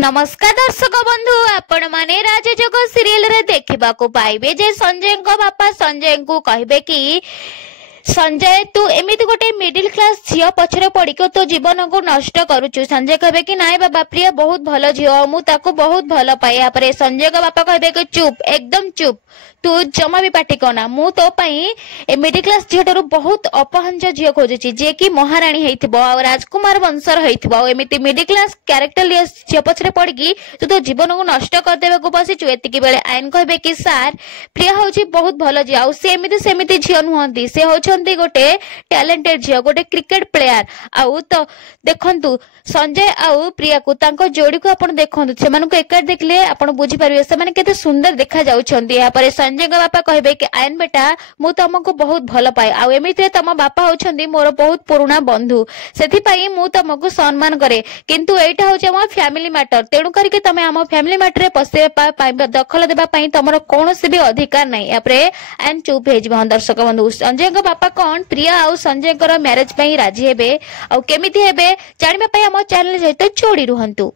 नमस्कार दर्शक बंधु आपण माने राजजोग सीरियल रे देखा पाइबे जे संजय बापा संजय को कहबे कि संजय तू एमिति गोटे मिडिल क्लास झील पछरे पड़िक तो जीवन को नष्ट करुचु। संजय कहबे कि नाई बाबा प्रिया बहुत भल झील मु ताको बहुत भल पाए। या संजय का बापा कहबे कि चुप एकदम चुप तू जमा भी पाटी कना मु तो पई मिडिल क्लास झील बहुत अपहंज झील खोजुची जे कि महाराणी हेइथिबो आ राजकुमार वंशर हेइथिबो आ एमिति मिडिल क्लास कैरेक्टर झील पछरे पड़िकी तू तो जीवन को नष्ट कर देबे को बसिचु। एतिकी बेले आईन कहबे कि सार प्रिया होची बहुत भल झील आ से एमिति सेमिति झील नुहंती से होचंती गोटे टैलेंटेड झील गोटे क्रिकेट प्लेयर आउ तो देखंतु संजय आउ प्रिया को तांको जोड़ी को आपण देखंतु सेमान को एकाड देखले आपण बुझी परिबे सेमान केते सुंदर देखा जाउछंती। या परे संजय का बापा कहबे कि आयन बेटा मु तुमको बहुत भल पाए आ एमिति तम बापा होछंती मोर बहुत पुराना बंधु सेथि पई मु तुमको सम्मान करे किंतु एटा होचे हम फैमिली मैटर तेणु करके तमे हम फैमिली मैटर रे पसे दखल देबा पई तमरो कोनोसी भी अधिकार नै। या परे आयन चुप हे जिवं दर्शक बंधु संजय का बापा कौन प्रिया आउ संजय मैरेज पई राजी हेबे आ केमिति हेबे जानिबा पई हम चैनल सहित जोड़ी रुहंतु।